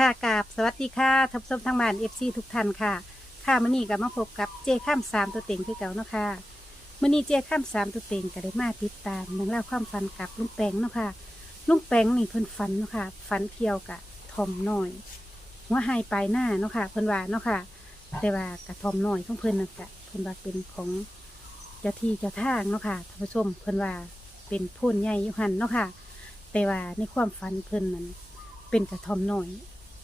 ค่ะกาบสวัสดีค่ะทับส้มทางบ้านเอฟซีทุกท่านค่ะ ค่ะมื่อนี้ก็มาพบกับเจข้ามสามตัวเต็งคือเก่าเนาะค่ะมื่อนี้เจข้ามสามตัวเต็งก็ได้มาติดตามเรื่องเล่าวความฝันกับลุงแปงเนาะค่ะลุงแปงนี่เพิ่นฝันเนาะค่ะฝันเกี่ยวกับทอมน้อยหัวหายปลายหน้าเนาะค่ะเพิ่นว่าเนาะค่ะแต่ว่ากระทอมน้อยของเพิ่นนั่นกะเพิ่นว่าเป็นของเจ้าที่เจ้าทางเนาะค่ะท่านผู้ชมเพิ่นว่าเป็นโพ่นใหญ่ยุหันเนาะค่ะ แต่ว่าในความฝันเพิ่นนั้นเป็นกระทอมน้อย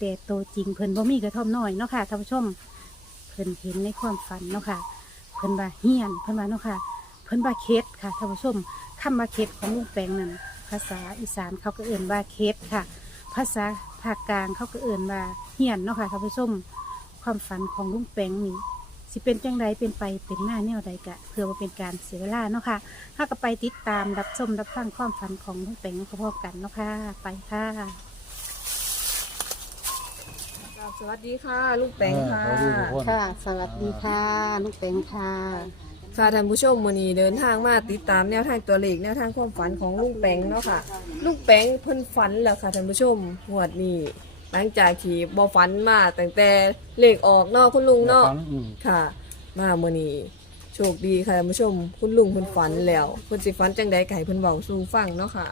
แต่โตวจริงเพิ่นบ่มีกระท่อมน้อยเนาะค่ะท่านผู้ชมเพิ่นเห็นในความฝันเนาะค่ะ เพิ่นว่าเฮียนเพิ่นว่าเนาะค่ะ เพิ่นว่าเคสค่ะท่านผู้ชมคำว่าเคสของลุงแปงนั้นภาษาอีสานเขาก็เอ่นว่าเคสค่ะ ภาษาภาคกลางเขาก็เอ่นว่าเฮียนเนาะค่ะท่านผู้ชมความฝันของลุงแปงนี่สิเป็นจังไดเป็นไปเป็นหน้าแนวใดกะเพื่อว่าเป็นการเสียเวลาเนาะค่ะถ้าก็ไปติดตามรับชมรับฟังความฝันของลุงแปงพร้อมๆกันเนาะค่ะไปค่ะ ครับสวัสดีค่ะ ลูกแปงค่ะ เออสวัสดีทุกคน ค่ะ สวัสดีค่ะลุงแปงค่ะ ค่ะท่านผู้ชมวันนี้เดินทางมาติดตามแนวทางตัวเลขแนวทางความฝันของลุงแปงเนาะค่ะ ลุงแปงเพิ่นฝันแล้วค่ะท่านผู้ชมงวดนี้หลังจากที่บ่ฝันมาตั้งแต่เลขออกเนาะคุณลุงเนาะฝัอืมค่ะ มามื้อนี้โชคดีค่ะท่านผู้ชม คุณลุงเพิ่นฝันแล้วเพิ่นสิฝันจังใดก็ให้เพิ่นเว้าสู่ฟังเนาะค่ะ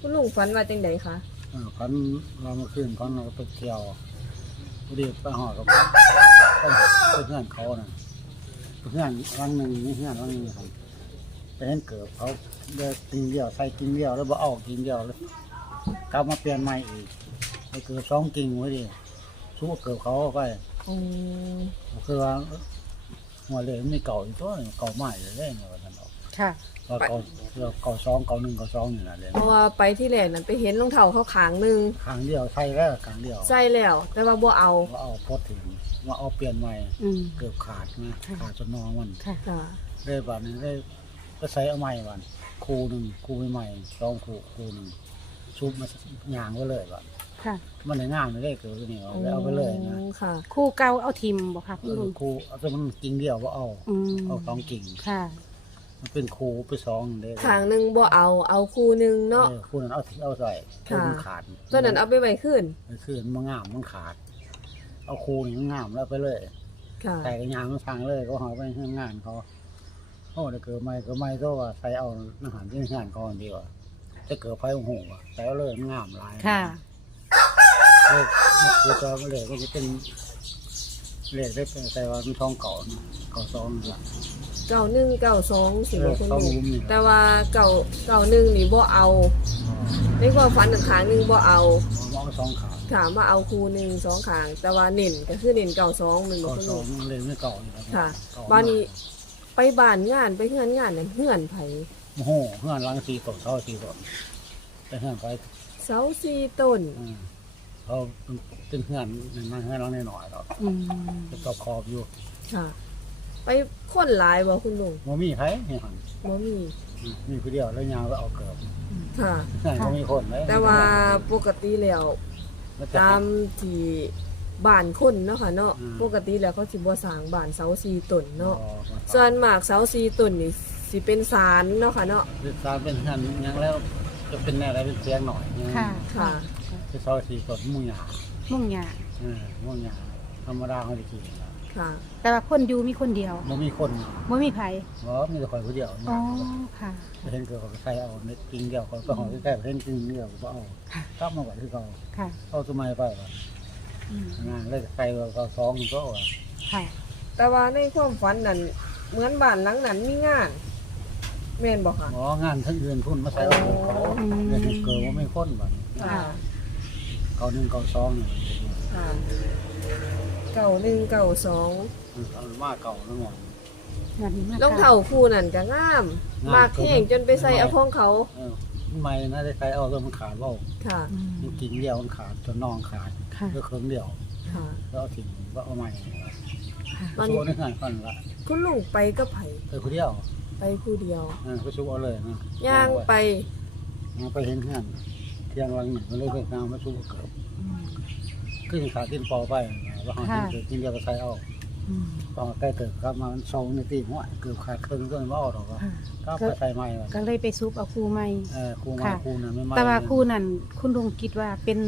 คุณลุงฝันว่าจังใดคะเออฝันเราเมื่อคืนฝันเราไปเที่ยว พอดีไปหอดกับไปไปเพื่อนเขาน่ะไปเพื่อนรังหนึ่งนี่เพื่อนรังหนึ่งครับไปเห็นเกิดเขาเดินกินเดียวใส่กินเดียวแล้วบ่เอากินเดียวแล้วกลับมาเปลี่ยนใหม่อีกไปเกิดสองกิ่งไว้ดิสู้เกิดเขาไปอืมคือว่าหัวเหลวมีเก่าอีกตัวหนึ่งเก่าใหม่เลยเนี่ยว่าท่านบอก ค่ะว่าเก่าเก่าสองเก่าหนึ่งเก่าสองนี่แหละเลยเพราะว่าไปที่แรกนั้นไปเห็นรองเท้าเขาขางหนึงครั้งเดียวใส่แล้วครั้งเดียวใส่แล้ว แต่ว่าบ่เอาว่าเอาพดถึงว่าเอาเปลี่ยนใหม่อืม เกือบขาดนะค่ะ ขาดจนนองมันค่ะ ค่ะได้บัดนี้ได้ก็ใส่เอาใหม่บัดคูหนึ่งคูใหม่ๆสองคูคูหนึ่งซุปมาหยางไว้เลยบัดค่ะ มันในงามไม่ได้เกิดนี่เอาไปเอาไปเลยนะอืมค่ะ คู่เก่าเอาทิมบอกค่ะเอพี่อลุงคูเอาแต่มันกิ่งเดียวว่าเอาอืมเอาสองกิ่ง ค่ะ มันเป็นคูไปสองเด้ขางหนึ่งบ่เอาเอาคู่หนึ่งเนาะเออคูนั้นเอาเอาใส่คูค่ะมันขาดตัวนั้นเอาไปไว้ขึ้นมันคือมันงามมันขาด เอาคูนี่มันงามแล้วไปเลย ค่ะแต่ก็ยางมันสั่งเลยก็หาไปเรื่องงานเขาโอ้ได้เกิดไม่ก็ไม่ก็ว่าใส่เอาอาหารที่งานก่อนดีกว่าจะเกิดไฟหงอะใส่เอาเลยมันงามหลายค่ะ เลยคือตัวมันเลยก็จะเป็นเลขได้เป็นแต่ว่ามันทองเก่านะเก่าสองนี่ละ เก่าหนึ่งเก่าสองสิบ่คุณสองลุงมุมนี่แต่ว่าเก่าเก่าหนึ่งนี่บ่เอาในความฝันหนึ่งขางหนึ่งบ่เอามองสองขาถามว่าเอาคู่หนึ่งสองขาง แต่ว่าเน้นก็คือเน้นเก่าสองหนึ่งบ่เก่าคุณสอลุงงเลยไม่เก่าอยู่แล้วค่ะเก่บ้านนี้ไปบ้านงานไปเฮือนงานนั่นเฮือนไผโอ้โหเพื่อนล้างสีตกเท่าสีตกแต่เพื่อนไปเสาสี่ต้นอืมเขาเป็นเพื่อนนั่นเพื่อนล้างหน่อยๆหรอกอืม จะตอบขอบอยู่ค่ะ ไปคนหลายบ่คุณลุงมมีใครนี่หันบ่มีอืมมีผู้เดียวแล้วยาวก็เอาเกือบค่ะนั่นก็มีคนเลยแต่ว่าปกติแล้วแล้วจะตามที่บ้านคนเนาะค่ะเนาะอืมปกติแล้วเขาสิบ่สร้างบ้านเสาสี่ต้นเนาะอ๋อมาส่วนมากเสาสี่ต้นนี่สิเป็นศาลเนาะค่ะเนาะคือการเป็นหันหยังแล้วจะเป็นอะไรเป็นเสียงหน่อยค่ะค่ะคือซอยสีสดมุ่งหยามุ่งหยาเออมุ่งหยาธรรมดาเขาได้กิน ค่ะ แต่ว่าคนอยู่มีคนเดียวมันมีคนไม่มีไผเพราะมีแต่คอยผู้เดียวอ๋อค่ะ ไปเห็นเกิดเขาไปใส่เอาเน็ตกิงเดียวเขาก็หอยใกล้ๆไปเห็นกิงเดียวก็เอาค่ะ กลับมาก่อนที่เขาค่ะเอาสมัยไปก่อนอืมงานเลยใส่เขาสองก็ว่าค่ะแต่ว่าในความฝันนั้นเหมือนบ้านหลังนั้นมีงานแม่นบ่ค่ะหมองานทั้งอื่นพุ่นมาใส่เอาของเขาอืมเดี๋ยวนี้เกิดว่าไม่คนแบบค่ะ เขาหนึ่งเขาสองเนี่ยค่ะ เก่าหนึ่งเก่าสองเอามากเก่าแล้วหมดงานนี้มากรองเท้าคู่นั่นก็งามงามมากแห้งจนไปใส่เอาของเขาเออไม่นะได้ใส่เอาแล้วมันขาดเว่าค่ะ อืมมันกิ่งเดียวมันขาดจนนองขาดค่ะก็เครื่องเดียวค่ะ แล้วเอาทิ้งก็เอาใหม่ค่ะตอนชูนี้ในงานก่อนละคุณลุงไปก็ไผไปคนเดียวไปคู่เดียวอ่าก็ชูเอาเลยนะย่างไปย่างไปเห็นงานเที่ยงวันหนึ่งก็เลยไปน้ำมาชูเกิดอืมขึ้นขาขึ้นปอไปแล้ วหาที่เกิดกินเดียวก็ใส่เอาอืม ตอนใกล้เกิดครับมามันทรงในตีหัวเกือบขาดครึ่งก็ไม่เอาหรอกว่าค่ะ ก็ไปใส่ใหม่ว่ะก็เลยไปซุปเอาครูใหม่ เออครูใหม่ค่ะ ครูน่ะไม่ใหม่แต่ว่าครูนั่นคุณลุงคิดว่าเป็น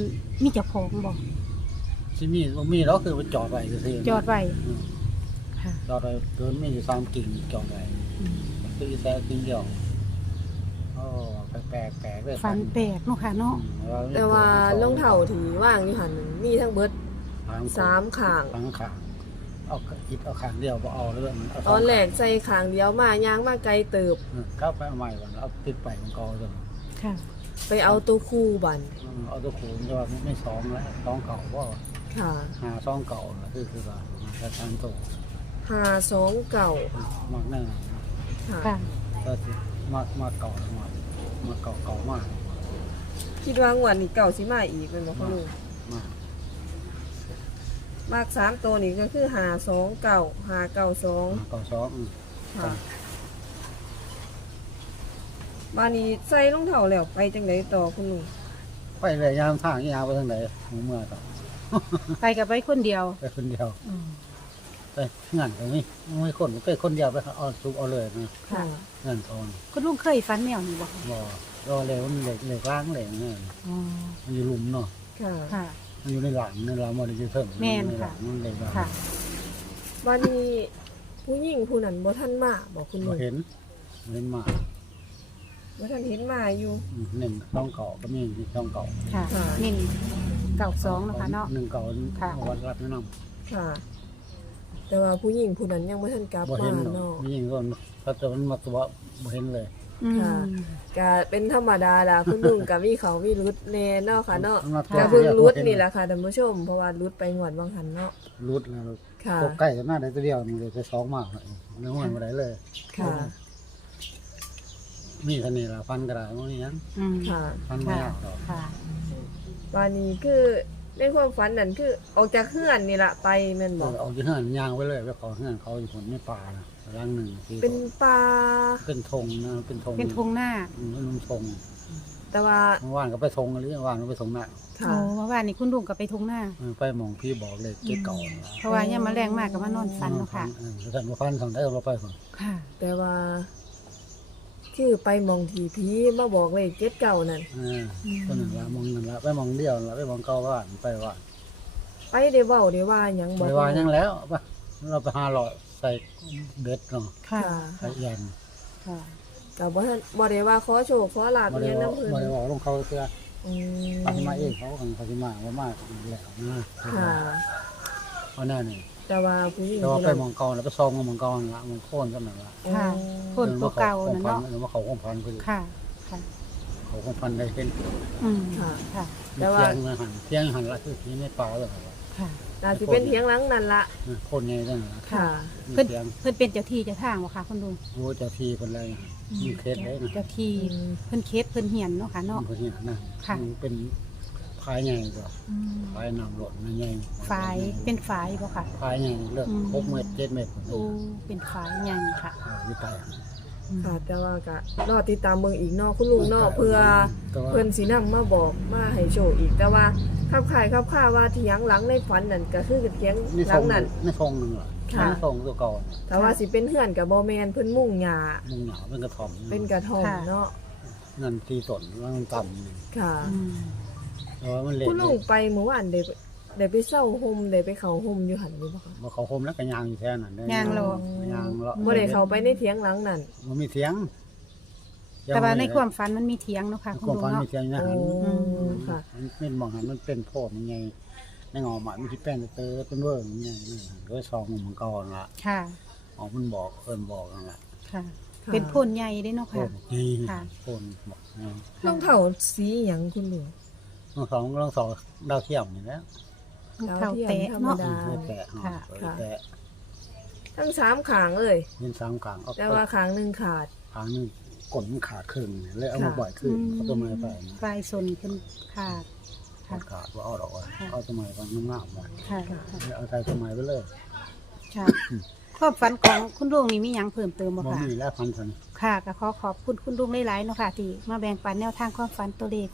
มีเจ้าของบอกที่มีบ่มีแล้วคือมันจอดไว้ซื่อๆจอดไว้อืมค่ะจอดไว้เกินมีอยู่สามกิ่งจอดไว้อืมคือแซ่กิ่งเดียวโอ้แปลกๆแปลกเลยฝันแปลกเนาะค่ะเนาะ อืมแต่ว่ารองเท้าที่ว่างอยู่หันมีทั้งเบิดทางสามข้างทางขาง เอาอิดเอาขางเดียวบ่เอาเลยมันเอาสตงอนแรกใส่ข้างเดียวมาย่างมาไกลเติบอืมเข้าไปเอาใหม่ก่อนเอาติดไปมันกอจนค่ะ ไปเอาตัวคู่บันอืมเอาตัวขูนจะว่าไม่สองแล้วสองเก่าว่าค่ะหาสองเก่าน่ะคือคือว่าแค่ทางตัวหาสองเก่ามักแน่นอนค่ะค่ะก็สิมากมากเก่าแล้วมามาเก่าเก่ามากคิดว่างวดนี้เก่าสิมาอีกเป็นบ่คุณลุงมาก มากสามตัวนี้ก็คือหาสองเก่าหาเก่าสองเก่าสองอืมค่ะบ้านนี้ใส่รองเท้าแล้วไปจังไดต่อคุณลุงไปเลยยามทางยาวไปทางไหนหูเมื่อต่อไปกับไปคนเดียว ไปคนเดียวไปงานตรงนี้ไม่คนไปคนเดียวไปเอาซุปเอาเลยนะค่ะเงินทอนคุณลุงเคยฝันแนวนี้บ่คะบ่รอเลยมันเหล็กเหล็กล้างเหล็กเนี่ยอ๋อมันอยู่หลุมเนาะค่ะ ค่ะ มันอยู่ในหลังในหลังมันจะเพิ่มแม่นในหค่ะลังมันเหล็กล้างค่ะบ้านนี้ผู้หญิงผู้นั้นบ่ทันมาบอกคุณลุบ่งเห็นเห็นหมาบ่ทันเห็นมาอยู่ อืมหนึ่งช่องเก่าก็มีที่ช่องเก่าค่ะค่ะมินเก่าสองเนาะคะเนาะ หนึ่งเก่าค่ะ วัดรับแนะนค่ะ แต่ว่าผู้หญิงผู้นั้นยังบ่ทันกลับำบ่มาเห็นหรอกเนาะมียิงก็ถ้าแต่มันมาตัวบ่เห็นเลย อืม ค่ะ ก็เป็นธรรมดาล่ะคุณลุงก็มีเขามีรุดแน่เนาะค่ะเนาะมันมาตัว ก็เพิ่งดียวรุดบ่เห็นี่แหละค่ะท่านผู้ชม เพราะว่ารุดไปงวดบางหันเนาะ รุดแล้วค่ะ ตกใกล้กันหน้าได้ตัวเดียวนี่เลยไปสองมากเลยเรื่องมันบ่ได้เลย ค่ะ มีเท่านี้ล่ะฟันกระดาษมันนี่ยังอืมค่ะ ฟันไม่ยากหรอกค่ะวันนี้คือในความฝันนั่นคือออกจากเฮือนนี่ละไปแม่นเอบอกอเอาที่เฮือนยางไว้เลยไปขอเฮือนเขาอยู่ผลไม่ป่านะ ร่างหนึ่งที่เป็นปลาเป็นธงนะเป็นธงเป็นทงหน้าอืมเป็นธงแต่ว่าเมื่อวานก็ไปธงหรือเมื่อวานก็ไปธงหน้าค่ะ โอ้เมื่อวานนี้คุณลุงก็ไปทงหน้า เออไปหมองพี่บอกเลยเจ๊เก่าน่ะเพราะว่าเนี่ยามมาแรงมากก็มานอนฝันเนาะค่ะ เออท่านมาฟันทางได้เราไปก่อนค่ะ แต่ว่า คือไปมองทีพีมาบอกเลยเจ็ดเก่านั่นเออก็นั่นละมองนั่นละไปมองเดียวนั่นละไปมองเก้าว่านไปว่านไปได้เว้าได้ว่าหยังบไปอกว่านยังแล้วปะเราไปหาหลอดใส่เบ็ดเนาะค่ะค่ะใส่ยันค่ะก็บ่ทันบ่ได้ว่าขอโชคขอลาบมาเนี่ได้ยบอกน้ำเพิ่นมาได้บอกลงเขาเสื้ออืมเขาสิมาเองเขาของเขาสิมาว่ามากแล้วนะค่ะ เพราะนั่นนี่แต่ว่าผู้หญิงแต่ว่าที่ไปเรามองกรแล้วไปซองกับมองกรละมองโค่นกันนั่นละค่ะคนตัวเก่านั่นเนาะหรือว่าเขาคงพันคือค่ะ ค่ะ เขาคงพันได้เป็นอืมค่ะ ค่ะแต่เทีว่ายงหันเทียงหันละคือที่ไม่ปลาเลย ค่ะ น่าสิเป็นเถียงหลังนั่นละคนไงนั่นละค่ะ มีเพิ่นเทียงเพิ่นเป็นเจ้าที่เจ้าทางบ่คะคุณลุงรู้เจ้าทีคนไรมีเคสเลยนะเจ้าที่อืมเพิ่นเคสเพิ่นเหียนเนาะค่ะเนาะคนนี้นะค่ะ มันเป็นพายใหญ่กว่าอืมพายนำรถนะใหญ่ฝายเป็นฝายบ่ค่ะ พายใหญ่เลือกอืม หกเมตรเจ็ดเมตรโอ้เป็นฝายใหญ่ค่ะอยู่ใต้อืมค่ะแต่ว่าก็รอติดตามเมืองอีกเนอกคุณลุงเนอกเพื่อ แต่ว่าเพิ่นสีนำมาบอกมาให้โชว์อีกแต่ว่า ขับขายขับข่าว่าเถียงหลังในฝันนั่นก็คือเถียงไม่หทลัรงงนั่นไม่ทรงหนึ่งหรอค่ะไม่ทรงตัวเก่าแต่ว่าสิเป็นเฮือนกับบ่แม่นเพิ่นมุ่งหญ้ามุงเหนาเป็นกระถอมเป็นกระท่อมเนาะเงินตีสนแล้วมันต่ำค่ะ อืมแต่ว่ามันเละคุณลุงไปเมื่อวานได้ได้ไปเศร้าห่มได้ไปเข้าห่มอยู่หันอยู่บ่คะมาเขาคมแล้วก็ยางอยู่แค่นั้นได้ยางโล ยางเลาะบ่ได้เข้าไปในเถียงหลังนั่นมันมีเสียง แต่ว่าในความฝันมันมีเถียงเนาะค่ะในคุณความลุงฝันเนาะ มีเสียงนะโอ้หันมค่ะ มันเป็นมองหันมันเป็นโพดยังไงในงอหมามันที่แป้งเตอเป็นเวิร์กยังไงนี่ด้วยซองมันก่อนละค่ะออกมันบอกเอินบอกนั่นแหละค่ะ ค่ะ เป็นพ่นใหญ่เด้เนาะโพค่ะดนี่ค่ะโพดบอกไงรองเท้าสีหยังคุณลุงลองสองลองสองดาวเทียมนี่แหล้วเท่าแตะเนาะดาวไม่แตะค่ะไม่แตะทั้งสามขางเลยเห็นสามขางเอาแต่ว่าขางหนึงขาด ขางหนึง กดมันขาดครึ่งเลยเอามาค่ะบ่อยขึ้นเอาต้นไม้ไปนะปลายสนขึ้นขาด ขาดขาดว่าเอาดอกไว้ค่ะ เอาต้นไม้ไปงามๆไว้ค่ะแล้วเอาใส่ต้นไม้ไปเลยค่ะความฝันของคุณลุงนี่มีหยังเพิ่มเติมบ่บ่ค่ะ มีแล้วพันสันค่ะก็ขอขอบคุณคุณลุงหลายๆเนาะค่ะที่มาแบ่งปันแนวทางความฝันตัวเลข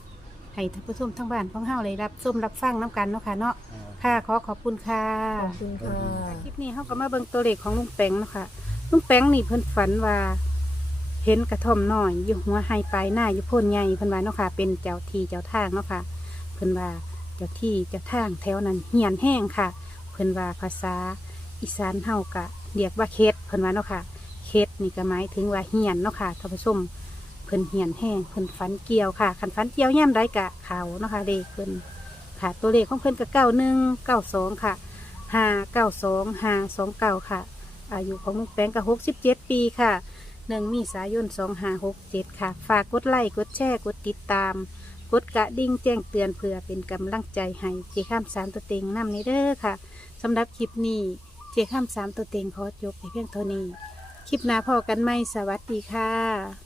ให้ท่านผู้ชมทั้งบ้านของเฮาเลยรับชมรับฟังน้กันเนาะค่ะเนาะเออค่ะขอขอบคุณค่ะ ขอบคุณค่ะ คลิปนี้เฮาก็มาเบิ่งตัวเลขของลุงแปงเนาะค่ะลุงแปงนี่เพิ่นฝันว่า เห็นกระท่อมน้อยอยู่หัวไฮปลายหน้าอยู่โพ่นใหญ่เพิ่นว่าเนาะค่ะ เป็นเจ้าที่เจ้าทางเนาะค่ะเพิ่นว่าเจ้าที่เจ้าทางแถวนั้นเหียนแห้งค่ะ เพิ่นว่าภาษาอีสานเฮากะเรียกว่าเคสเพิ่นว่าเนาะค่ะ เคสนี่ก็หมายถึงว่าเหียนเนาะค่ะท่านผู้ชมเพิ่นเหียนแห้งเพิ่นฝันเกี่ยวค่ะคันฝันเกี่ยวย่ำไรกะเขาเนาะค่ะเลขเพิ่นค่ะ ตัวเลขของเพิ่นก็เก้าหนึ่งเก้าสองค่ะห้าเก้าสองห้าสองเก้าค่ะ อายุของลุงแปงก็หกสิบเจ็ดปีค่ะ หนึ่งมีสายนสองห้าหกเจ็ดค่ะ ฝากกดไลค์กดแชร์กดติดตาม กดกระดิ่งแจ้งเตือนเพื่อเป็นกำลังใจให้เจข้ามสามตัวเต็งน้ำนี้เด้อค่ะสำหรับคลิปนี้เจข้ามสามตัวเต็งขอจบไปเพียงเท่านี้ คลิปหน้าพอกันไหมสวัสดีค่ะ